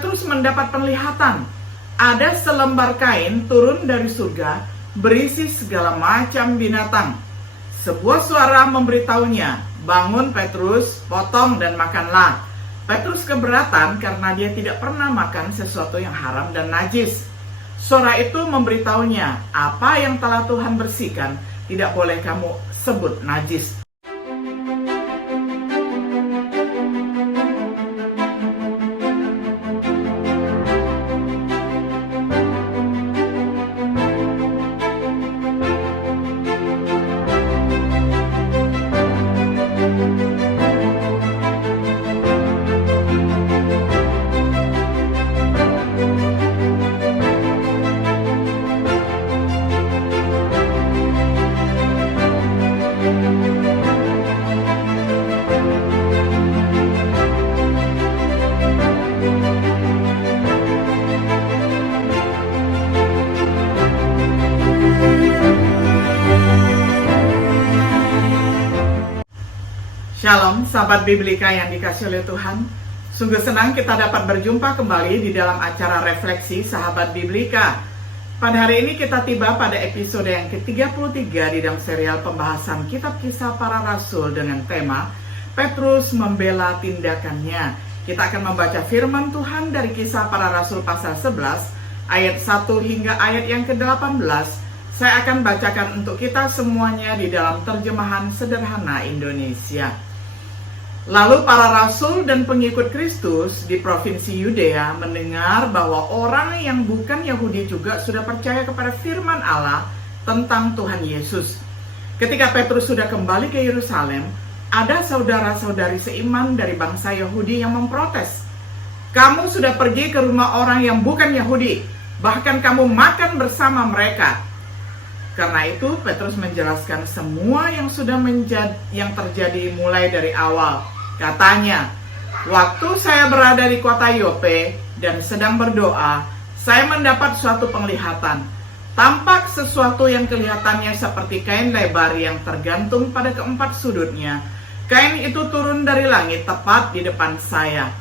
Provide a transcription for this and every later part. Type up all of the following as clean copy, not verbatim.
Petrus mendapat penglihatan. Ada selembar kain turun dari surga, berisi segala macam binatang. Sebuah suara memberitahunya, "Bangun Petrus, potong dan makanlah." Petrus keberatan karena dia tidak pernah makan sesuatu yang haram dan najis. Suara itu memberitahunya, "Apa yang telah Tuhan bersihkan, tidak boleh kamu sebut najis." Shalom, sahabat Biblika yang dikasihi oleh Tuhan. Sungguh senang kita dapat berjumpa kembali di dalam acara refleksi sahabat Biblika. Pada hari ini kita tiba pada episode yang ke-33 di dalam serial pembahasan kitab Kisah Para Rasul dengan tema Petrus membela tindakannya. Kita akan membaca firman Tuhan dari Kisah Para Rasul pasal 11 ayat 1 hingga ayat yang ke-18. Saya akan bacakan untuk kita semuanya di dalam terjemahan sederhana Indonesia. Lalu para rasul dan pengikut Kristus di provinsi Yudea mendengar bahwa orang yang bukan Yahudi juga sudah percaya kepada firman Allah tentang Tuhan Yesus. Ketika Petrus sudah kembali ke Yerusalem, ada saudara-saudari seiman dari bangsa Yahudi yang memprotes. "Kamu sudah pergi ke rumah orang yang bukan Yahudi, bahkan kamu makan bersama mereka." Karena itu Petrus menjelaskan semua yang terjadi mulai dari awal. Katanya, "Waktu saya berada di kota Yope dan sedang berdoa, saya mendapat suatu penglihatan. Tampak sesuatu yang kelihatannya seperti kain lebar yang tergantung pada keempat sudutnya. Kain itu turun dari langit tepat di depan saya.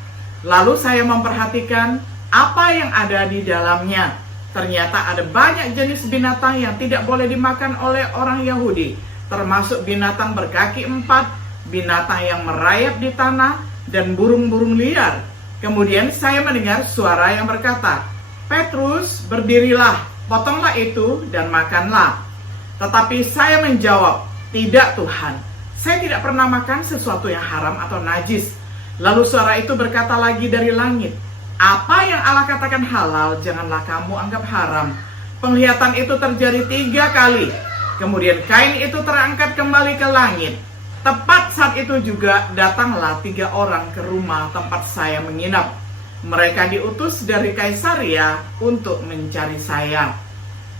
Lalu saya memperhatikan apa yang ada di dalamnya. Ternyata ada banyak jenis binatang yang tidak boleh dimakan oleh orang Yahudi, termasuk binatang berkaki empat, binatang yang merayap di tanah, dan burung-burung liar. Kemudian saya mendengar suara yang berkata, 'Petrus, berdirilah, potonglah itu dan makanlah.' Tetapi saya menjawab, 'Tidak Tuhan, saya tidak pernah makan sesuatu yang haram atau najis.' Lalu suara itu berkata lagi dari langit, 'Apa yang Allah katakan halal, janganlah kamu anggap haram.' Penglihatan itu terjadi 3 kali. Kemudian kain itu terangkat kembali ke langit. Tepat saat itu juga datanglah 3 orang ke rumah tempat saya menginap. Mereka diutus dari Kaisaria untuk mencari saya.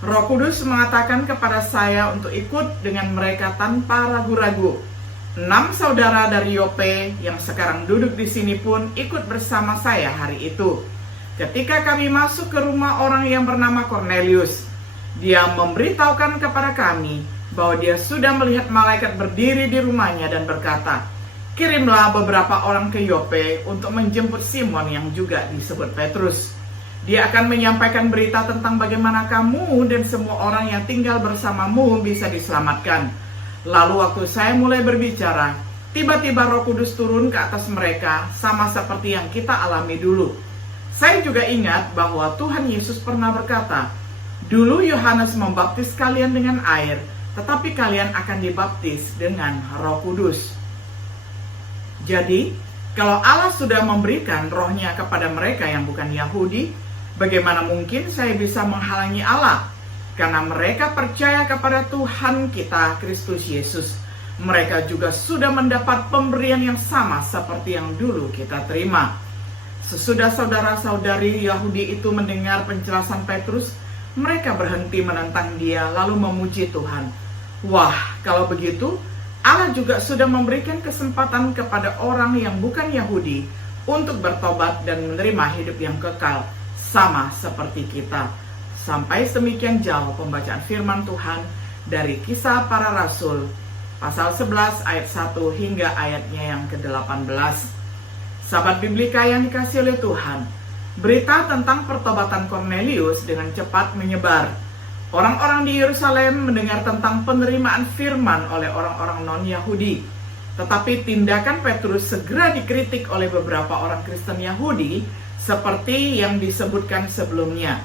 Roh Kudus mengatakan kepada saya untuk ikut dengan mereka tanpa ragu-ragu. 6 saudara dari Yope yang sekarang duduk di sini pun ikut bersama saya hari itu. Ketika kami masuk ke rumah orang yang bernama Cornelius, dia memberitahukan kepada kami bahwa dia sudah melihat malaikat berdiri di rumahnya dan berkata, 'Kirimlah beberapa orang ke Yope untuk menjemput Simon yang juga disebut Petrus. Dia akan menyampaikan berita tentang bagaimana kamu dan semua orang yang tinggal bersamamu bisa diselamatkan.' Lalu waktu saya mulai berbicara, tiba-tiba Roh Kudus turun ke atas mereka sama seperti yang kita alami dulu. Saya juga ingat bahwa Tuhan Yesus pernah berkata, 'Dulu Yohanes membaptis kalian dengan air, tetapi kalian akan dibaptis dengan Roh Kudus.' Jadi, kalau Allah sudah memberikan rohnya kepada mereka yang bukan Yahudi, bagaimana mungkin saya bisa menghalangi Allah? Karena mereka percaya kepada Tuhan kita, Kristus Yesus. Mereka juga sudah mendapat pemberian yang sama seperti yang dulu kita terima." Sesudah saudara-saudari Yahudi itu mendengar penjelasan Petrus, mereka berhenti menentang dia lalu memuji Tuhan. Wah, kalau begitu, Allah juga sudah memberikan kesempatan kepada orang yang bukan Yahudi untuk bertobat dan menerima hidup yang kekal, sama seperti kita. Sampai semikian jauh pembacaan firman Tuhan dari Kisah Para Rasul pasal 11 ayat 1 hingga ayatnya yang ke-18. Sahabat Biblika yang dikasihi oleh Tuhan, Berita tentang pertobatan Kornelius dengan cepat menyebar. Orang-orang di Yerusalem mendengar tentang penerimaan firman oleh orang-orang non-Yahudi. Tetapi tindakan Petrus segera dikritik oleh beberapa orang Kristen Yahudi seperti yang disebutkan sebelumnya.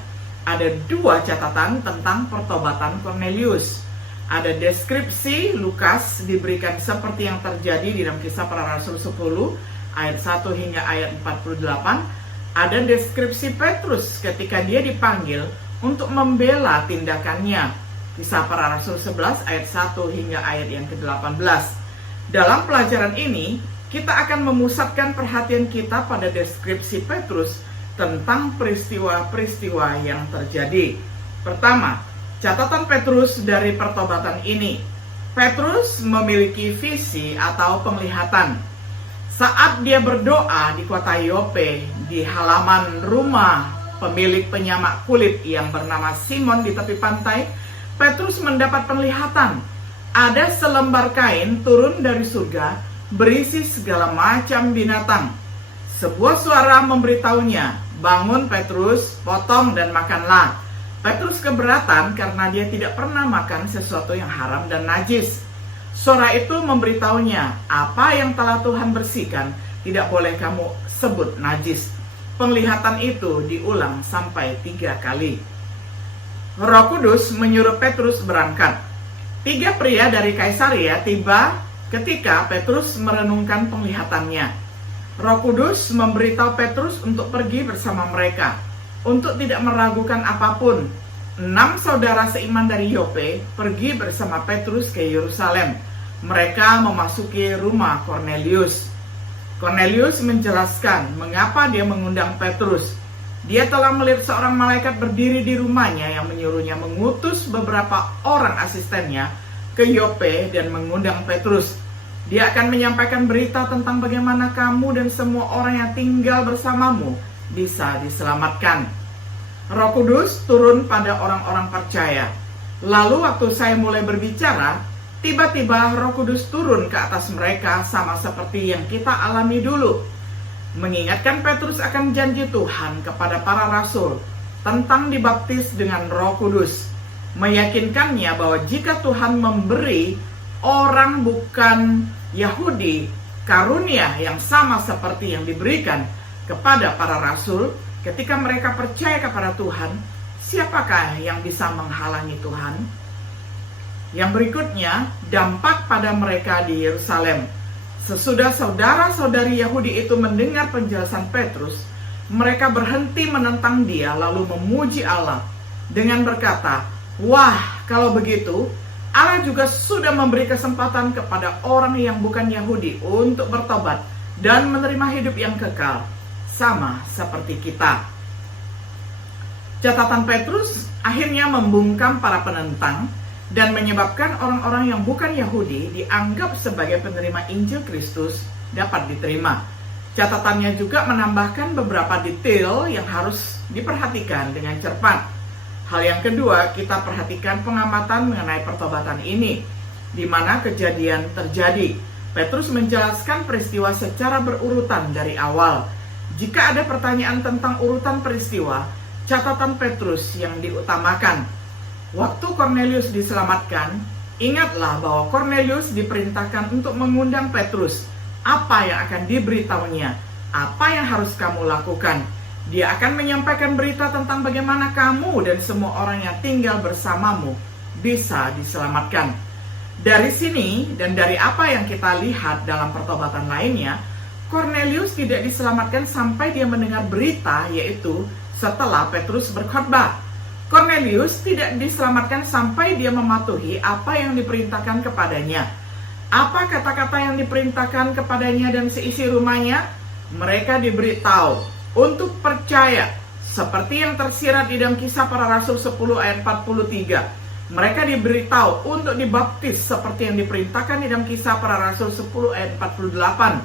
Ada dua catatan tentang pertobatan Kornelius. Ada deskripsi Lukas diberikan seperti yang terjadi di dalam Kisah Para Rasul 10 ayat 1 hingga ayat 48. Ada deskripsi Petrus ketika dia dipanggil untuk membela tindakannya. Kisah Para Rasul 11 ayat 1 hingga ayat yang ke-18. Dalam pelajaran ini, kita akan memusatkan perhatian kita pada deskripsi Petrus tentang peristiwa-peristiwa yang terjadi. Pertama, catatan Petrus dari pertobatan ini. Petrus memiliki visi atau penglihatan. Saat dia berdoa di kota Yope, di halaman rumah pemilik penyamak kulit yang bernama Simon di tepi pantai, Petrus mendapat penglihatan. Ada selembar kain turun dari surga, berisi segala macam binatang. Sebuah suara memberitahunya, "Bangun Petrus, potong dan makanlah." Petrus keberatan karena dia tidak pernah makan sesuatu yang haram dan najis. Suara itu memberitahunya, apa yang telah Tuhan bersihkan tidak boleh kamu sebut najis. Penglihatan itu diulang sampai 3 kali. Roh Kudus menyuruh Petrus berangkat. 3 pria dari Kaisaria tiba ketika Petrus merenungkan penglihatannya. Roh Kudus memberitahu Petrus untuk pergi bersama mereka, untuk tidak meragukan apapun. 6 saudara seiman dari Yope pergi bersama Petrus ke Yerusalem. Mereka memasuki rumah Kornelius. Kornelius menjelaskan mengapa dia mengundang Petrus. Dia telah melihat seorang malaikat berdiri di rumahnya yang menyuruhnya mengutus beberapa orang asistennya ke Yope dan mengundang Petrus. Dia akan menyampaikan berita tentang bagaimana kamu dan semua orang yang tinggal bersamamu bisa diselamatkan. Roh Kudus turun pada orang-orang percaya. Lalu waktu saya mulai berbicara, tiba-tiba Roh Kudus turun ke atas mereka sama seperti yang kita alami dulu. Mengingatkan Petrus akan janji Tuhan kepada para rasul tentang dibaptis dengan Roh Kudus. Meyakinkannya bahwa jika Tuhan memberi orang bukan Yahudi karunia yang sama seperti yang diberikan kepada para rasul, ketika mereka percaya kepada Tuhan, siapakah yang bisa menghalangi Tuhan? Yang berikutnya, dampak pada mereka di Yerusalem. Sesudah saudara-saudari Yahudi itu mendengar penjelasan Petrus, mereka berhenti menentang dia lalu memuji Allah dengan berkata, "Wah, kalau begitu, Allah juga sudah memberi kesempatan kepada orang yang bukan Yahudi untuk bertobat dan menerima hidup yang kekal, sama seperti kita." Catatan Petrus akhirnya membungkam para penentang dan menyebabkan orang-orang yang bukan Yahudi dianggap sebagai penerima Injil Kristus dapat diterima. Catatannya juga menambahkan beberapa detail yang harus diperhatikan dengan cermat. Hal yang kedua, kita perhatikan pengamatan mengenai pertobatan ini, di mana kejadian terjadi. Petrus menjelaskan peristiwa secara berurutan dari awal. Jika ada pertanyaan tentang urutan peristiwa, catatan Petrus yang diutamakan. Waktu Kornelius diselamatkan, ingatlah bahwa Kornelius diperintahkan untuk mengundang Petrus. Apa yang akan diberitahunya? Apa yang harus kamu lakukan? Dia akan menyampaikan berita tentang bagaimana kamu dan semua orang yang tinggal bersamamu bisa diselamatkan. Dari sini dan dari apa yang kita lihat dalam pertobatan lainnya, Kornelius tidak diselamatkan sampai dia mendengar berita, yaitu setelah Petrus berkhotbah. Kornelius tidak diselamatkan sampai dia mematuhi apa yang diperintahkan kepadanya. Apa kata-kata yang diperintahkan kepadanya dan seisi rumahnya? Mereka diberitahu untuk percaya, seperti yang tersirat di dalam Kisah Para Rasul 10 ayat 43. Mereka diberitahu untuk dibaptis seperti yang diperintahkan di dalam Kisah Para Rasul 10 ayat 48.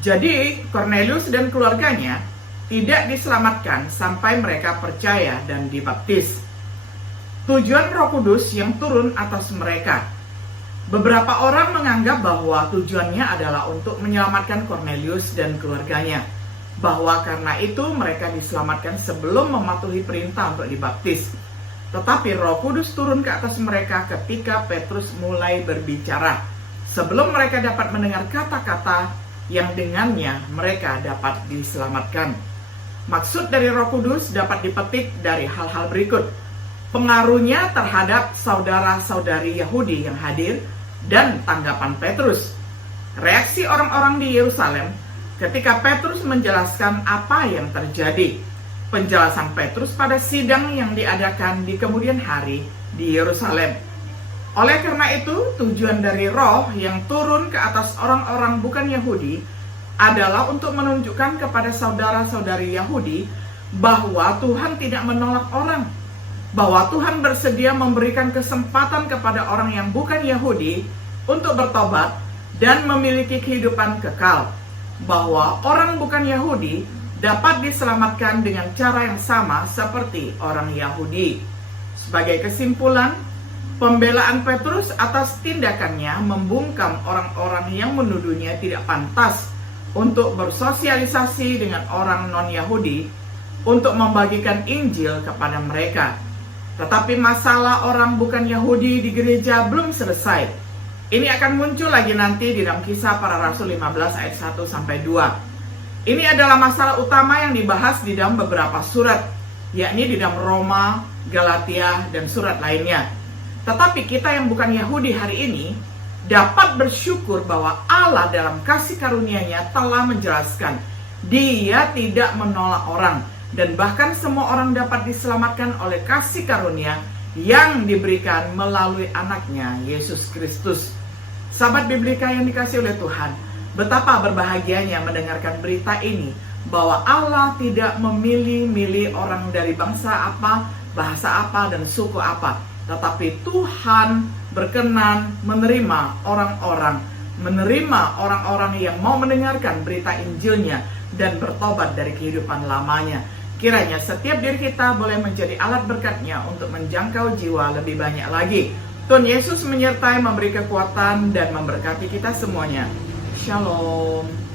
Jadi Kornelius dan keluarganya tidak diselamatkan sampai mereka percaya dan dibaptis. Tujuan Roh Kudus yang turun atas mereka. Beberapa orang menganggap bahwa tujuannya adalah untuk menyelamatkan Kornelius dan keluarganya. bahwa karena itu mereka diselamatkan sebelum mematuhi perintah untuk dibaptis. Tetapi Roh Kudus turun ke atas mereka ketika Petrus mulai berbicara, sebelum mereka dapat mendengar kata-kata yang dengannya mereka dapat diselamatkan. Maksud dari Roh Kudus dapat dipetik dari hal-hal berikut. Pengaruhnya terhadap saudara-saudari Yahudi yang hadir dan tanggapan Petrus. Reaksi orang-orang di Yerusalem ketika Petrus menjelaskan apa yang terjadi. Penjelasan Petrus pada sidang yang diadakan di kemudian hari di Yerusalem. Oleh karena itu, tujuan dari Roh yang turun ke atas orang-orang bukan Yahudi adalah untuk menunjukkan kepada saudara-saudari Yahudi bahwa Tuhan tidak menolak orang, bahwa Tuhan bersedia memberikan kesempatan kepada orang yang bukan Yahudi untuk bertobat dan memiliki kehidupan kekal, bahwa orang bukan Yahudi dapat diselamatkan dengan cara yang sama seperti orang Yahudi. Sebagai kesimpulan, pembelaan Petrus atas tindakannya membungkam orang-orang yang menuduhnya tidak pantas untuk bersosialisasi dengan orang non-Yahudi untuk membagikan Injil kepada mereka. Tetapi masalah orang bukan Yahudi di gereja belum selesai. Ini akan muncul lagi nanti di dalam Kisah Para Rasul 15 ayat 1-2. Ini adalah masalah utama yang dibahas di dalam beberapa surat, yakni di dalam Roma, Galatia, dan surat lainnya. Tetapi kita yang bukan Yahudi hari ini dapat bersyukur bahwa Allah dalam kasih karunia-Nya telah menjelaskan Dia tidak menolak orang, dan bahkan semua orang dapat diselamatkan oleh kasih karunia yang diberikan melalui anaknya Yesus Kristus. Sahabat Biblika yang dikasihi oleh Tuhan, betapa berbahagianya mendengarkan berita ini, bahwa Allah tidak memilih-milih orang dari bangsa apa, bahasa apa, dan suku apa. Tetapi Tuhan berkenan menerima orang-orang yang mau mendengarkan berita Injilnya dan bertobat dari kehidupan lamanya. Kiranya setiap diri kita boleh menjadi alat berkat-Nya untuk menjangkau jiwa lebih banyak lagi. Tuhan Yesus menyertai, memberi kekuatan, dan memberkati kita semuanya. Shalom.